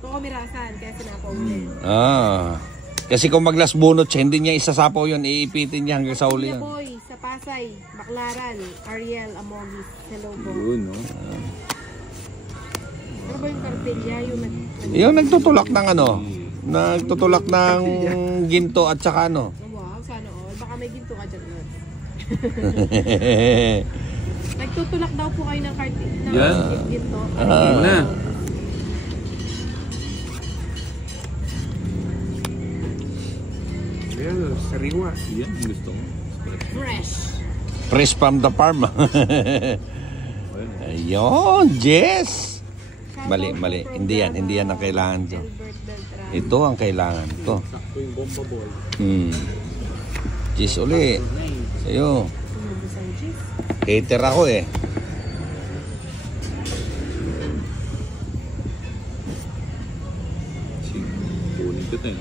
Ito kumirasan, kaya sinapaw ulit. Kasi kung maglas bunot siya, hindi niya isasapaw yun, iipitin niya hanggang sa uli yan. Boy, sa Pasay, Baclaran, Ariel, Amogis, hello po. Yun, no? Ano ba yung kartilya? Yung nagtutulak ng ano? Nagtutulak ng ginto at saka ano? Wow, sana all. Baka may ginto ka dyan. Nagtutulak daw po kayo ng kartilya. Yan. Ginto. Na. Ayan, sariwa. Yan, gusto ko. Fresh. Fresh from the farm. Ayun, Jess. Mali. Hindi yan ang kailangan to. Ito ang kailangan to. Sakto yung bomba boy. Jess uli. Sa'yo. Hater ako eh. Kunin ko tayo.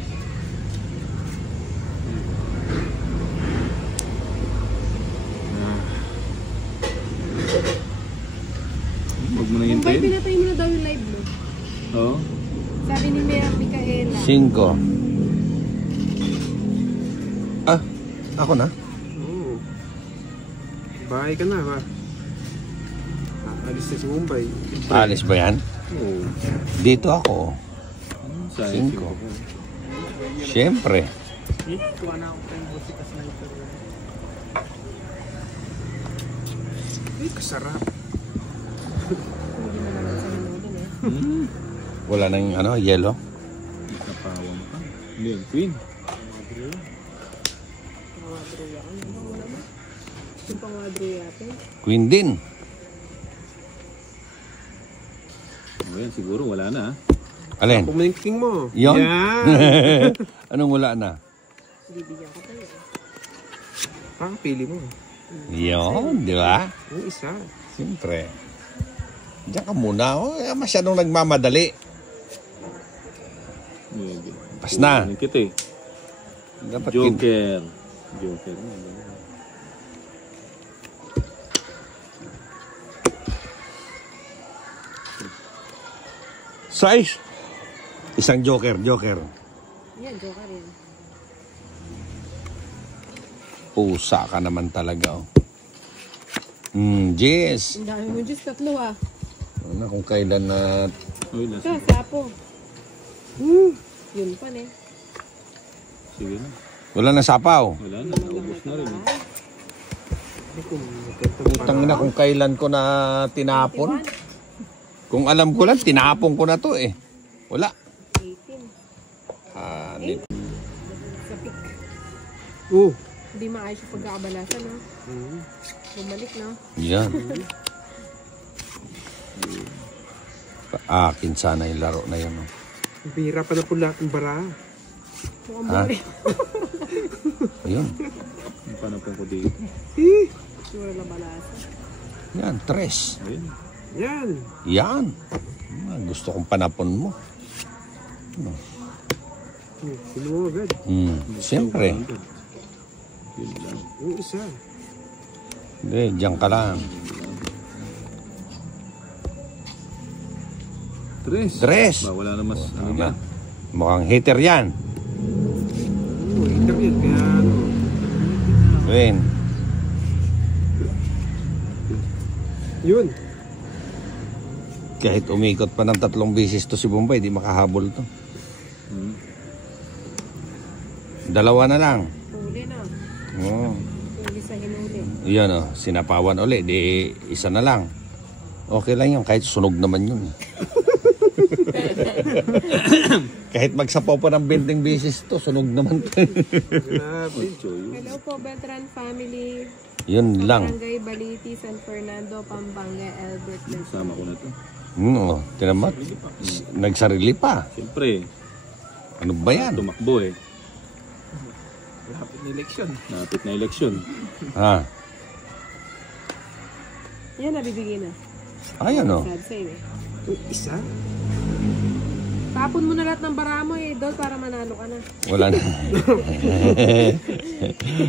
Huwag mo na Kung hintayin. pinatay mo na daw yung live mo. Oo. Sabi ni Mia Micaela. 5. Ako na? Oo. Bahay ka na ba? Alis na si Mumbai. Alis ba yan? Oo. Dito ako. Sayang 5. Siyempre. Kuha na ako tayong busikas na ito. Ay, kasarap. Wala nang ano, yellow. Napawang ka. Hindi, queen. Yung pangadro yatin. Queen din. O yan, siguro wala na. Alin? Pumiling mo. Yon? Yan. Anong wala na? Bibigyan ko tayo. Pakapili mo. Yon, di ba? Yung isa. Siyempre. Diyan ka muna. Masyadong nagmamadali. Pas na. Kunin kita eh. Dapat Joker. Size. Isang joker. Yan, joker yan. Pusa ka naman talaga. Oh. Jess. Ang dami mo, Diyos, 3 ah. Ano kung kailan na... Uy, last. Sapo. Yun pa ne. Sige na. Wala na sapaw. Wala na. Naubos na rin. Utang na kung kailan ko na tinapon. Kung alam ko lang, tinapon ko na to eh. Wala. 18. Sapik. Hindi maayos yung pagkakabalasan, no? Bumalik, no? Yan. Akin sana yung laro na yun. No? Bira pa na po lahat ng bara. Mukhang bumalik. Ayun. Ang panapon ko dito. Sura lang balasa. Yan, 3. Ayun. Yan. Yan. Gusto kong panapon mo. Sino mo agad? Siyempre. Yun lang. Yung isa. Hindi, diyan ka lang. 3. Wala na mas ano yan. Mukhang hater yan. Internet. Kaya ano. Win. Yun. Kahit umikot pa ng 3 beses to si Bombay, di makahabol to. 2 na lang. Huli na. Oo. Huli sa hinuli. Yan o, sinapawan uli, di isa na lang. Okay lang yun, kahit sunog naman yun. Kahit magsapaw pa ng 20 beses to, sunog naman to. Hello po, Beltran family. Yun lang. Barangay Baliti, San Fernando, Pampanga, Albert. Sama ko na to. Tinamat. Nagsarili pa. Siyempre. Ano ba yan? Tumakbo eh. Lapit na eleksyon. Napit na eleksyon. Ha? Yan, nabibigay na. Ay, ano? Sad sa'yo eh. Yung isa? Tapon mo na lahat ng bara mo eh, Dol, para manalo ka na. Wala na.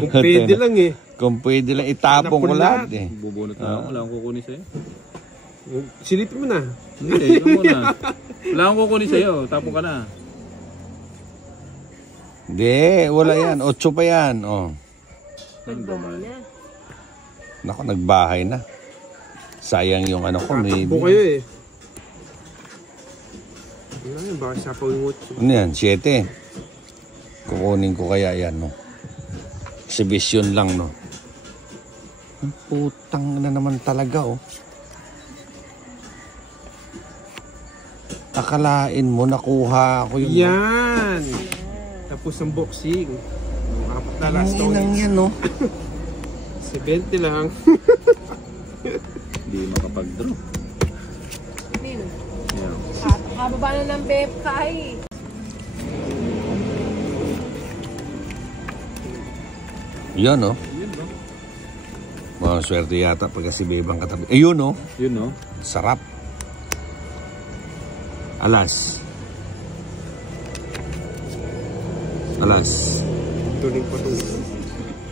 Kung pwede lang eh. Kung pwede lang itapong ko lahat eh. Bubunot na ako. Wala akong kukunin sa'yo. Silipin mo na. Hindi, ikaw muna. Wala akong kukunin sa'yo. Tapo ka na. Hindi, wala yan. 8 pa yan. Oh. Nagbahay na. Naku, nagbahay na. Sayang yung ano ko. Maybe. Tatakbo kayo eh. Ay, baka siya pa yung Ano yan? 7. Kukunin ko kaya yan, no? Exhibition lang, no? Ang putang na naman talaga, oh. Akalain mo, nakuha ako yung... Yan! Tapos ang boxing. Apat na last Ang inang yan, no? 70 lang. Hindi makapag-draw. Nino. Yeah. Kababa na ng bep kay. Yan, no? Yun, no? Mga swerte yata pagka si Bebang katabi. Ayun, no? Yun, no? Sarap. Alas. Alas. Tuling pa ito.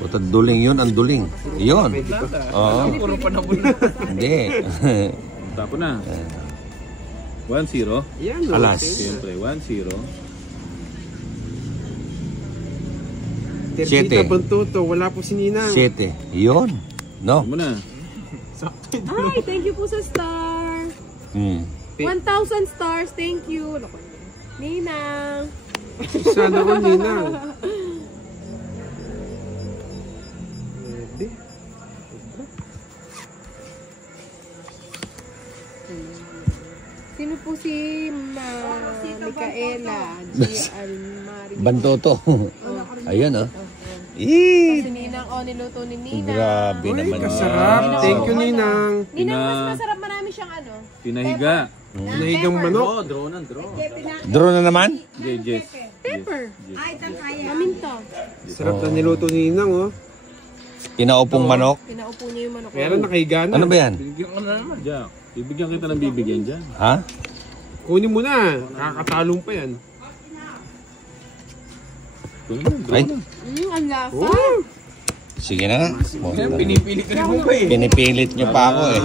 Butad duling yun, ang duling. Yun. Oo. Puro panabon na. Hindi. Tapo na. 1-0. Yan, no? Alas. Siyempre, 1-0. Siyete. Terpita Bantuto, wala po si Ninang. 7. Yun. No? Ano mo na? Ay, thank you po sa star. 1,000 stars, thank you. Naku, Ninang. Sana ko Ninang. Pwede. Sino po si Micaela? G. Almari. Bantoto. Ayun, oh. Si Ninang, niluto ni Ninang. Grabe Uy, naman. kasarap. Thank you, Ninang. Ninang, mas masarap marami siyang ano. Pinahiga. Nahigang manok. Draw na naman? Jess. Pepper. Maminto. Sarap na niluto ni Ninang, oh. Pinaupong manok. Pinaupo niya yung manok. Pero nakahiga na. Ano ba yan? Bibigyan ka na naman. Jack. Bibigyan kita ng bibigyan dyan. Ha? Kunin mo na. Kakatalong pa yan. Ay, Ang lasa. sige na. Pinipilit ka naman pa eh. Pinipilit nyo pa ako eh.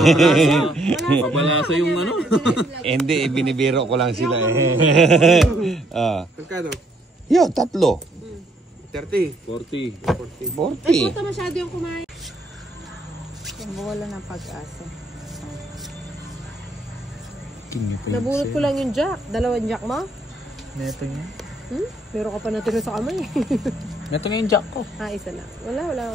Pabalasa yung ano. Hindi, binibiro ko lang sila eh. Magkano? Yo, 3. 30. 40. 40. Ito masyado yung kumain. Wala ng pag-asa. Nabunot ko lang yung jack. 2 jack mo? Neto niya. Meron ka pa natira sa kamay. Neto nga yung jack ko. Isa na. Wala.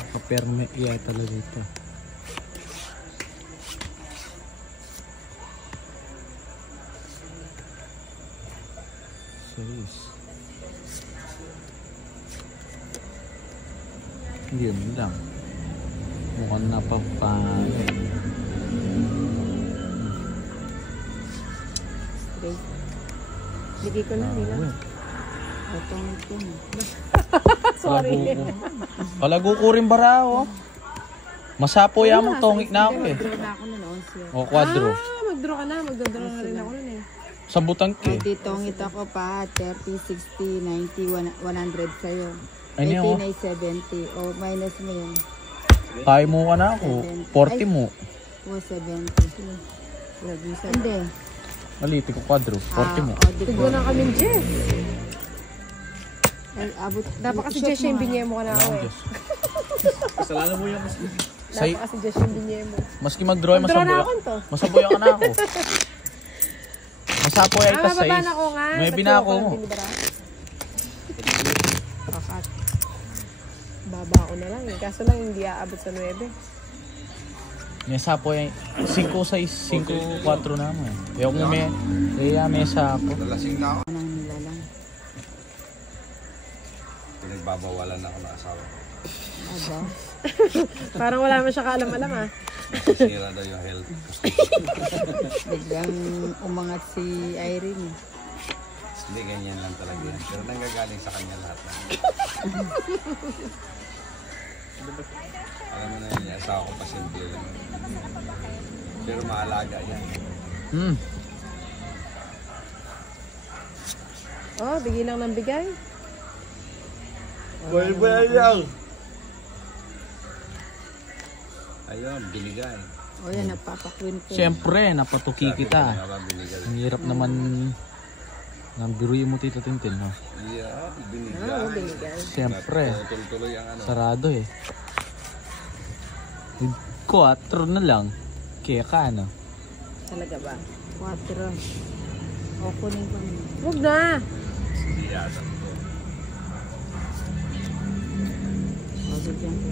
Nakaperme yata talaga dito. Serious. Yun lang. Mukhang napapano. Bigay ko na nila. Ito. Sorry. Kalago ko rin barao. Masapo ya mo tongik na ako eh. Draw na ako noon siya. O quadro. Magdraw ka na. Magdadraw na rin ako nun eh. Sa butang ke. Titongit ako pa. 30, 60, 90, 100 sa'yo. Ay niya oh. 89, 70. O minus mo yun. Kaya mo ka na ako. 40 mo. O 70. Hindi. Maliti ko quadro. 40 mo. Tignan na kami, Jess. Ay, abot. Dapat kasi Jess yung binyemo ka na ako eh. Kasalanan mo yung Dapat kasi Jess yung binyemo. Maski mag-draw ay Mag-draw na masaboy. ako to. Masaboyan ka na ako. Masapoy ay tas mababa 6. na ako nga. May binako mo. Kakat. Baba ko na lang eh. Kaso lang hindi aabot sa 9. May sapo ay 5-6, 5-4 na mo eh. Kaya kung may sapo. Nalasing na ako. Anong nilalang? Pinagbabawalan ako ng asawa. Aba. Parang wala man siya kaalam-alam ah. Sira daw yung health. Biglang umangat si Irene. Hindi, ganyan lang talaga yan. Pero nanggagaling sa kanya lahat. Alam mo na yun, yung asawa ko pasyente lang. Pero maalaga yan. Oh, bigay lang ng bigay. Well lang. Ayun, binigay. O yan, napapakwin ko. Siyempre, napatuki kita. Binigay. Ang hirap naman ng biruin mo, Tito Tintin, no? Yeah, binigay. Oo, binigay. Siyempre, Tuloy-tuloy ang ano. sarado eh. 4 na lang. Kaya ka, ano? Talaga ba? 4. O, kunin ko na. Huwag na. O, bigyan ko.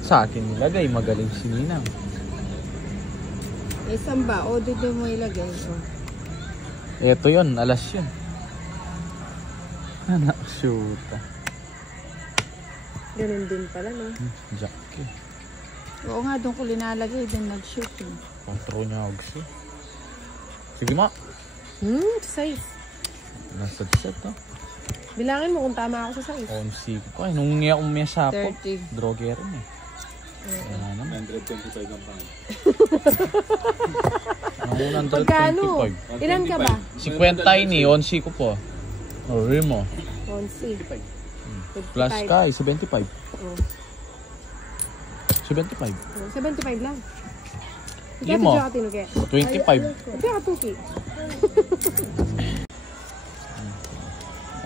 Sa akin nilagay, magaling si Ninang. Eh, saan ba? O, dito mo ilagay. O. Eto yun, alas yun. Anak, shoot. Ganun din pala, no? Jack eh. Oo nga, doon ko linalagay. Doon nag-shoot eh. Kontrol niya ako siya. Sige ma. Size. Nasa set, no? Bilangin mo kung tama ako sa size. Onsi ko eh. Nung niya umesa po, 30. droger rin eh. Kaya naman. 125 ang pang. Ang Pagkano? 125. Ilan ka ba? 50 ini, onsi ko po. O, rin mo. 11. Plus ka eh, 75. Oh. 75. 75 lang. Hindi mo. Ikaw ka tinuki. 25. Ikaw ka tuki.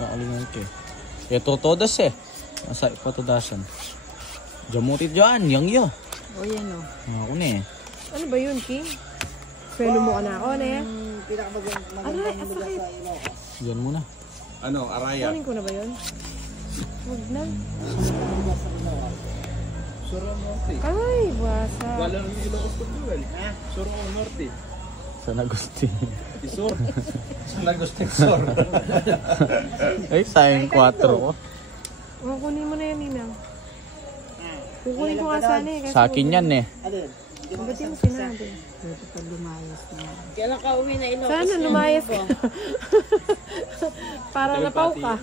Alin ke. Ito todas eh. Nasa ipatodasan. Jamutit dyan, yang yo. O, yan o. Ako na eh. Ano ba yun, King? Swelo mo ka na ako, na yan? Aray, asakit. Yan muna. Ano, Araya? Kunin ko na ba yun? Huwag na. Ay, basa. Walang Ilocos Portugal. Suro Norte. San Agustin. Isor. San Agustin Sur. Ay, sayang 4 ko. Oh, kunin mo na yan, Ninang. Kukunin ko nga sana eh. Sa akin yan eh. Ba't yung sinabi? Pwede pa lumayas na. Kailan ka uwi na Ilocos? Sana lumayas ka. Para napaw ka.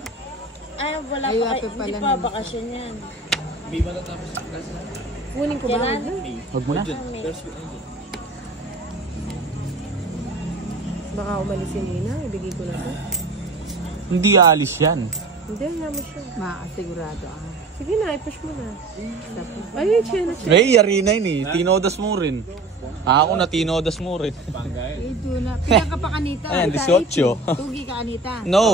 Ay, wala Ay, pa, wape hindi pala pa naman. bakasyon yan. Kunin ko ba? Kailan? Huwag mo na. Baka umalis si Nina. Ibigay ko na to. Hindi aalis yan. Hindi, naman siya. Makasigurado ako. Sige na, i-push mo na. Tapos, Ay, siya na siya. Hey, yari na yun eh. Tinodas mo rin. Ako na tinodas mo rin. ito na. Pilang ka pa kanita. Ayan, 18. Tugi ka kanita. No!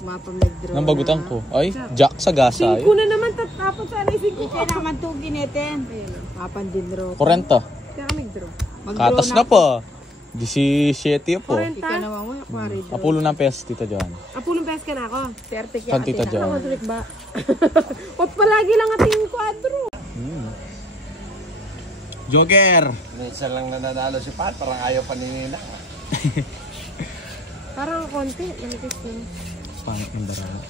Mapang nag-draw Nang bagutan ko. Ay, Jack sa gasa. 5 na naman, tapos sana yung 5 ko. Kaya naman tugi neten. Mapang din draw. 40. Kaya ka mag-draw. Katas na pa. 17 po. 40. Ikaw naman mo, aquari draw. Apulo ng pesos, Tita Joan. Apulong pesos ka na ako. 30 kaya. Kan Tita Ano Joan. matulik ba? Ot palagi lang ating kwadro. Joker! Minsan lang nananalo si Pat, parang ayaw pa ni Nina. Parang konti. Manipis na. Pangit ng darang.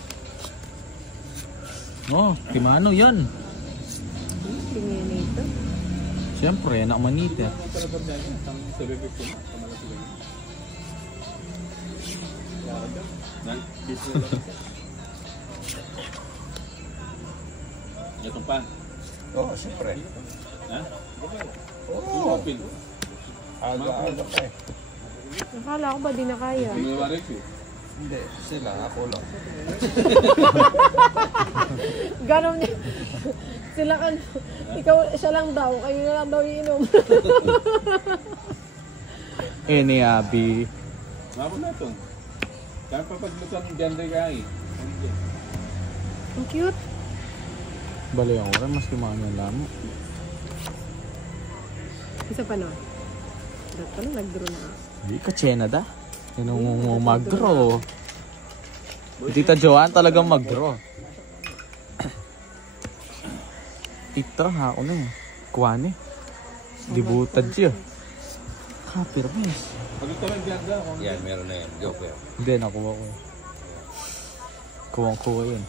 Oh, Timano yan. Tingin nito. Siyempre, anak manita. Itong pan. Oo, siyempre. Ha? Oo. Aga-aga pa eh. Akala ko ba di na kaya? Hindi, sila, ako lang. Ganon niya. Sila kan. Ikaw, siya lang daw. Kayo na lang daw iinom. Ni Abi. Mabot na ito. Kaya papaglutan ng ganda kaya Ang cute. Bali ang oras, mas kumano lang mo. Isa pa no. Dapat pala nag-draw na. Hindi ka tsena da. Yan ang mag-draw. Tita Joan talagang mag-draw. Ito, ako na eh. Kuwane. Dibutad siya. Kapir, miss. Paglutan ng ganda. Yan, meron na yan. Joker. Hindi, nakuha ko. Kuwang-kuha yun.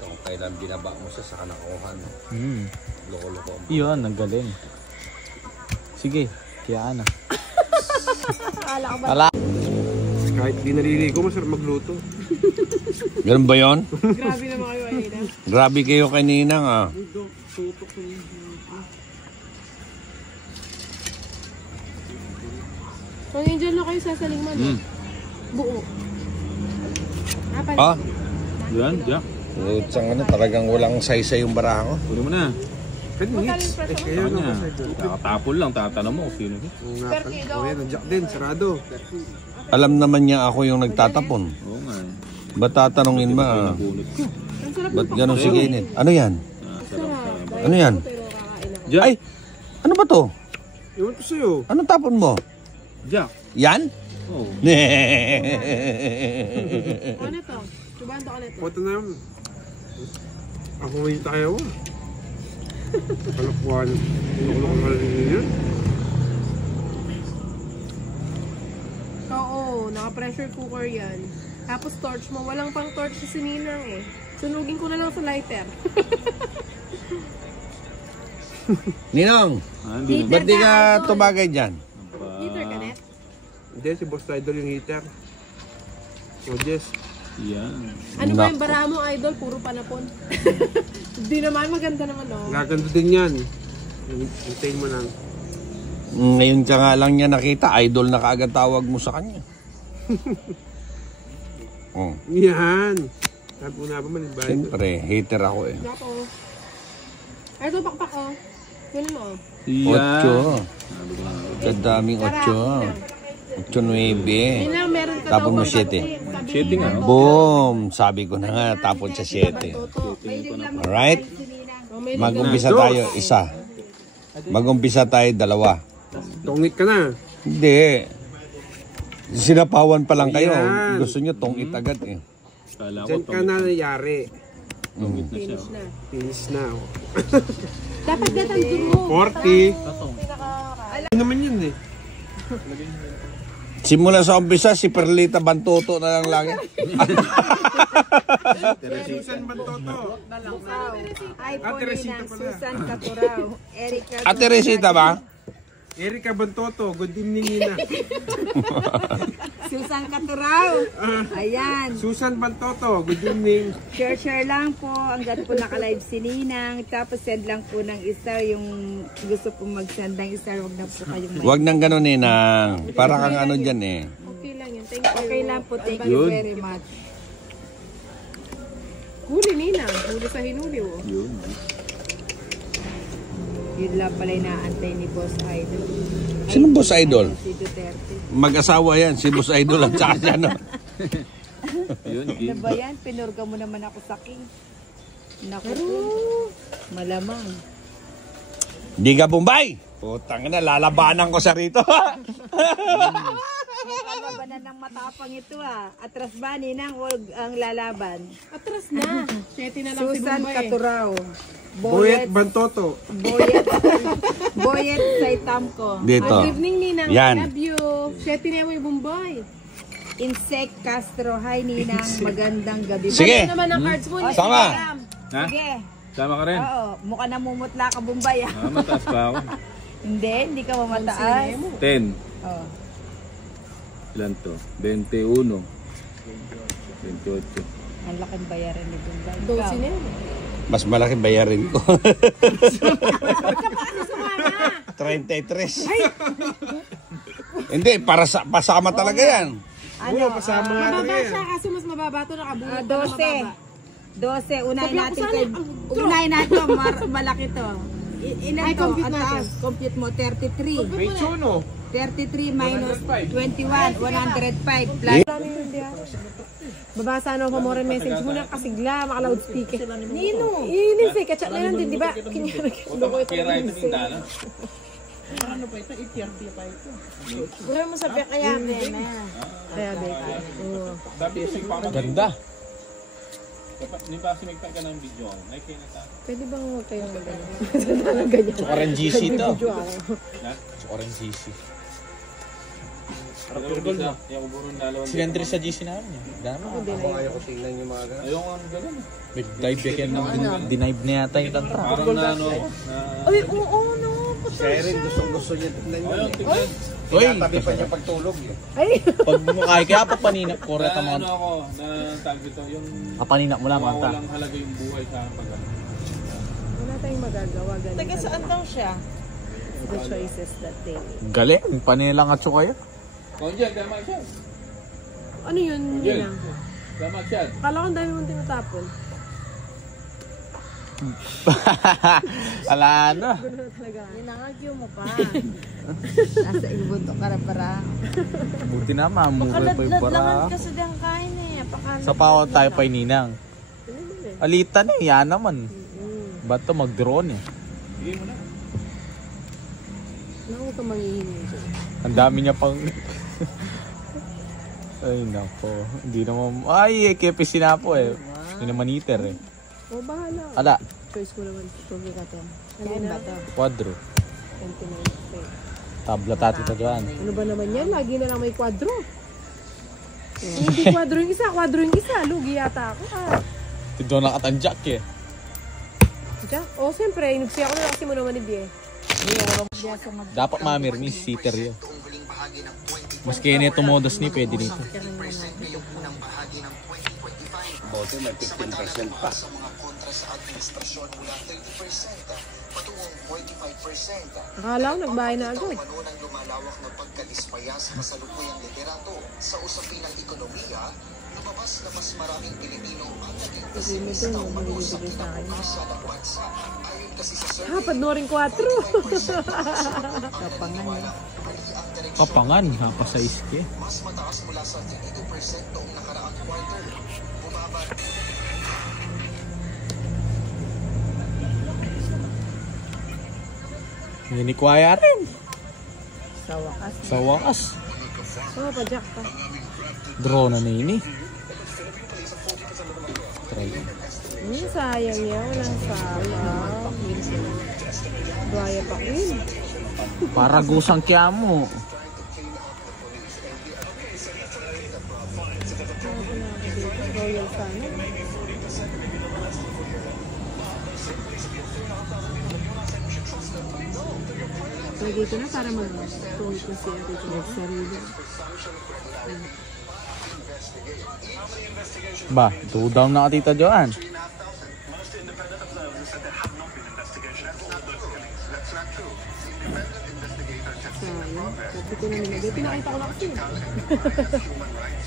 Kung kailan binaba mo siya sa kanakuhan. Loko-loko. Iyon, nagaling. Sige, kaya na. Akala ko ba? Ala. Kahit di naliligo, masarap magluto. Ganun ba yun? Grabe naman kayo, Aida. Grabe kayo kay Ninang ah. So, angel na kayo sasaling man. Buo. Apat. Ah? Yan, Jack. Utsang ano, talagang walang saysay yung baraha ko. Kunin mo na. Kan hits. Eh, kaya Ano nga niya? kasi doon. Nakatapon lang, tatanong mo kung sino. Oo nga pala. Oh, yan, nandiyak din, sarado. Alam naman niya ako yung nagtatapon. Oo nga eh. Ba't tatanungin ba? Bunot ko. Ang sarap Ba't gano'n si Kenneth? Ano yan? Ano yan? pero kakain ako. Jack! Ay! Ano ba to? Iwan ko sa'yo. Anong tapon mo? Jack! Yan? Oo. Ano to? Chubahan to ulit. Puto na yun. Ako ngayon tayo. Kalokohan. Kalokohan ka rin yun. Oo, naka-pressure cooker yan. Tapos torch mo. Walang pang torch si Ninang eh. Sunugin ko na lang sa lighter. Ninong, Hindi ba't di ka tumagay dyan? Heater ka, Net? Hindi, si Boss Idol yung heater. Oh, Jess. Yan. Ano ba yung baraha mo, Idol? Puro panapon. Hindi naman, maganda naman oh. Gaganda din yan. Hintayin mo lang. Ngayon ka nga lang niya nakita, idol na kaagad tawag mo sa kanya. Oh, Yan. Sabi mo na ba manibay? siyempre, hater ako eh. Drop oh. Idol, pakpak oh. Kunin mo oh. Yan. 8. Kadaming 8. 8-9. Ninang, meron ka Tapon mo daw 7. 7 nga. Boom! Sabi ko na nga, tapon sa 7. Alright? Mag-umpisa tayo, 1. Mag-umpisa tayo, 2. Tungit ka na. Hindi. Sinapawan pa lang kayo. Ayan. Gusto nyo tongit agad eh. Kala ko Diyan ka na nangyari. tungit na siya. Finish na. Oh. Dapat gatandun mo. 40. Ano naman yun eh. Simula sa umpisa, si Perlita Bantoto na lang lagi. Susan Bantoto. iPhone Teresita ng pala. Susan Caturao. Erika Ate Resita ba? Erika Bantoto. Good evening, Nina. Susan Caturao. Ayan. Susan Bantoto. Good evening. Share lang po. Hanggat po naka-live si Ninang. Tapos send lang po ng isa yung gusto po mag-send ng isa. Huwag na po kayong may. Huwag nang gano'n eh, nang. Para kang ano dyan eh. Okay lang yun. Thank you. Okay lang po. Thank you Yun. very much. Huli, Ninang. Huli sa hinuli oh. Yun. Yun lang pala inaantay ni Boss Idol. Sino Boss Idol? Si Duterte. Mag-asawa yan, si Boss Idol at saka siya, no? Yun. Ano ba yan? Pinurga mo naman ako sa king. Naku po. Malamang. Di ka Bombay! Putang na, lalabanan ko sa rito. Lalabanan ng matapang ito ah. Atras ba, Ninang? Huwag ang lalaban. Atras na. 7 na lang si Susan Bombay. Caturao. Boyet Bantoto. Boyet Saitamco. Dito. Good evening, Ninang. Yan. Love you. 7 na mo yung Bombay. Insect Castro. Hi, Ninang. Magandang gabi. Sige. Ano naman ang cards mo? Sama. Ha? Sige. Sama ka rin? Oo. Mukha namumutla ka, Bombay ah. Mataas pa ako. Hindi ka mamataas. 10. Oh. Ilan to? 21. 28. Ang laking bayaran ni Bombay. 12 na yun. Mas malaki bayarin ko. 33. Hindi, para sa pasama talaga yan. Ano? Pasama nga Mababa talaga siya yan. kasi mas mababa to nakabulot. 12. Unahin natin Sana, kay... Unahin natin. Malaki to. Ilan Ay, to? compute Ang natin. taas. Compute mo. 33. May chuno. 33 minus 21. 105 plus... Babasa ano ko more message mo na kasigla, maka-loudspeaker. Nino? Inis eh, kachat na lang din, di ba? Kinyari ko ito inis eh. Gura mo sa kaya na. Kaya beka. Ganda. Hindi pa sinigtan ka ng video. Pwede bang huwag kayong ganyan? Chokoran GC to. Video ako. Chokoran GC. Yung burong dalawa. Sinentry sa GC namin eh. Dami. Ayaw ko tingnan yung mga ganun. Ayoko nga gano'n. Nag-dive back yan ng denive na yata yung tantra. Parang na ano. Uy, oo, no. Siya rin gustong-gusto niya tingnan yun. Ayun, tignan. Uy! Tinatabi pa niya pagtulog eh. Ay! Pag mukhay kaya papaninap ko rin Na mga... ano ako, na tag dito, yung Papaninap mo lang mga ta. walang halaga yung buhay sa pag Wala tayong magagawa. Ganun. Taga saan daw siya? The choices that they make. Galing. Panilang at sukaya. Konjel, tama siya. Ano yun, Konjel, Ninang? tama siya. Akala ko ang dami mong tinatapon. Ala na. Ninangagyo mo pa. Nasa ibunto ka na para. Buti na mamura pa yung Kaladladlangan para. kasi diyang kain eh. Sa pawon tayo pa Ninang. Alitan eh, yan naman. Ba't to mag-drone eh? Naku ka manghihingi. Ang dami niya pang... Ay nako, hindi naman... Ay, kepis na po eh. Hindi naman iter eh. O, bahala. Ala, Choice mo naman. Tuloy ka to. Kain ba to? quadro. 29. Tabla tati ka dyan. Ano ba naman yan? Lagi na lang may kwadro. Hindi kwadro yung isa, kwadro yung isa. Lugi yata ako. Doon nakatanjak eh. Jack? O, siyempre, inugsi ako na kasi mo naman ni Bie. Dapat mamirmis, sitter yun. Mas kaya nito modos ni, pwede nito. Bote may 15% pa. Akala ko nagbahay na agad. lumalawak na pagkadismaya sa kasalukuyang liderato sa usapin ng ekonomiya, lumabas na mas maraming Pilipino ang naging pesimista umano sa kinabukasan ng bansa. Ayon kasi sa survey, Panoorin 4. Kapangan, hapa sa iske. mas mataas mula sa 32% noong nakaraang quarter. Bumaba Ninikwaya rin. Sa wakas. Sa wakas. Oo, pa Jack pa. Drone na ini. Try. Sayang yan. Walang sabaw. Buhaya pa Queen. Para gusang kya mo. Royal sana. Lagi ito na para mag-tuwid ko siya dito ng sarili. Ba, 2 down na ka tita Joanne. Sayang. Sabi ko na nilagay. Pinakita ko na kasi.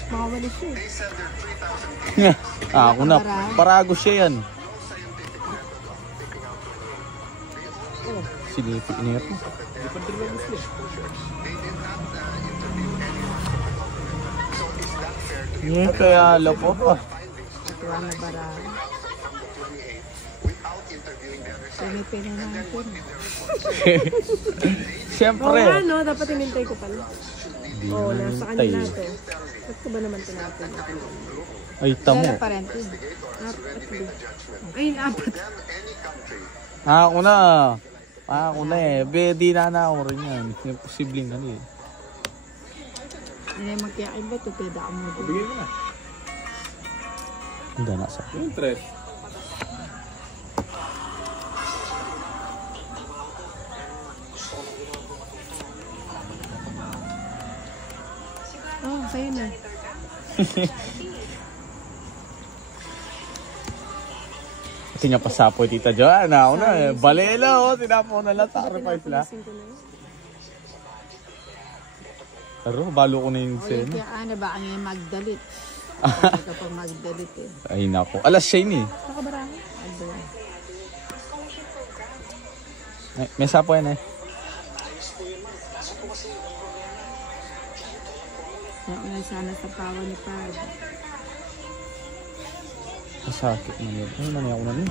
Makawalis siya. Ako na, parago siya yan. Sinipik niya po. Yeah, kaya lapo pa. Ituwa na bara. Pinipin na natin. Siyempre. Oo nga, no? Dapat inintay ko pala. Oo, nasa kanila to. Ba't ko ba naman tinapin? Ay, tamo. Pero parente. Ay, 4. Ako na. Ako na eh. Di na ako rin yan. Posibleng ano eh. Hindi magkain ba ito? Pwede ako mo. Bigay mo na. Hindi na sa. Yung interest. Oo, sa'yo na. Kasi niya pasapoy tita Joanne. Ako na eh. Balela oh. Tinapo na lang. Sacrifice la. Pero balo ko na yung O yung seno. kaya ano ba ang yung magdalit? Ito pa magdalit eh. Ay nako. Alas siya yun eh. Nakabarang. Ay, may sapo yan eh. Nauna sana sa pawa ni Pad. Masakit na yun. Ano na niya ako na rin?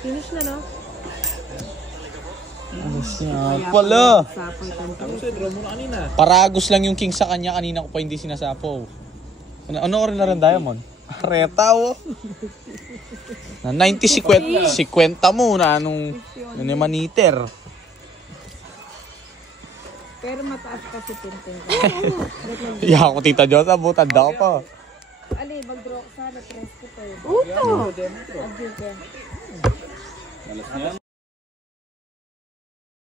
Finish na, no? Alas niya. Pala! Sapoy tanto. Paragos lang yung king sa kanya. Kanina ko pa hindi sinasapaw. Ano rin na rin Diamond? Reta oh. Na 90 50 mo na anong naman iter. Pero mataas kasi pintin ko. Yeah, ako tita Jota, butanda ko pa. Ali, mag-draw ka sana. Press ko pa yun. Uto! Adyo ka. Alas niyan.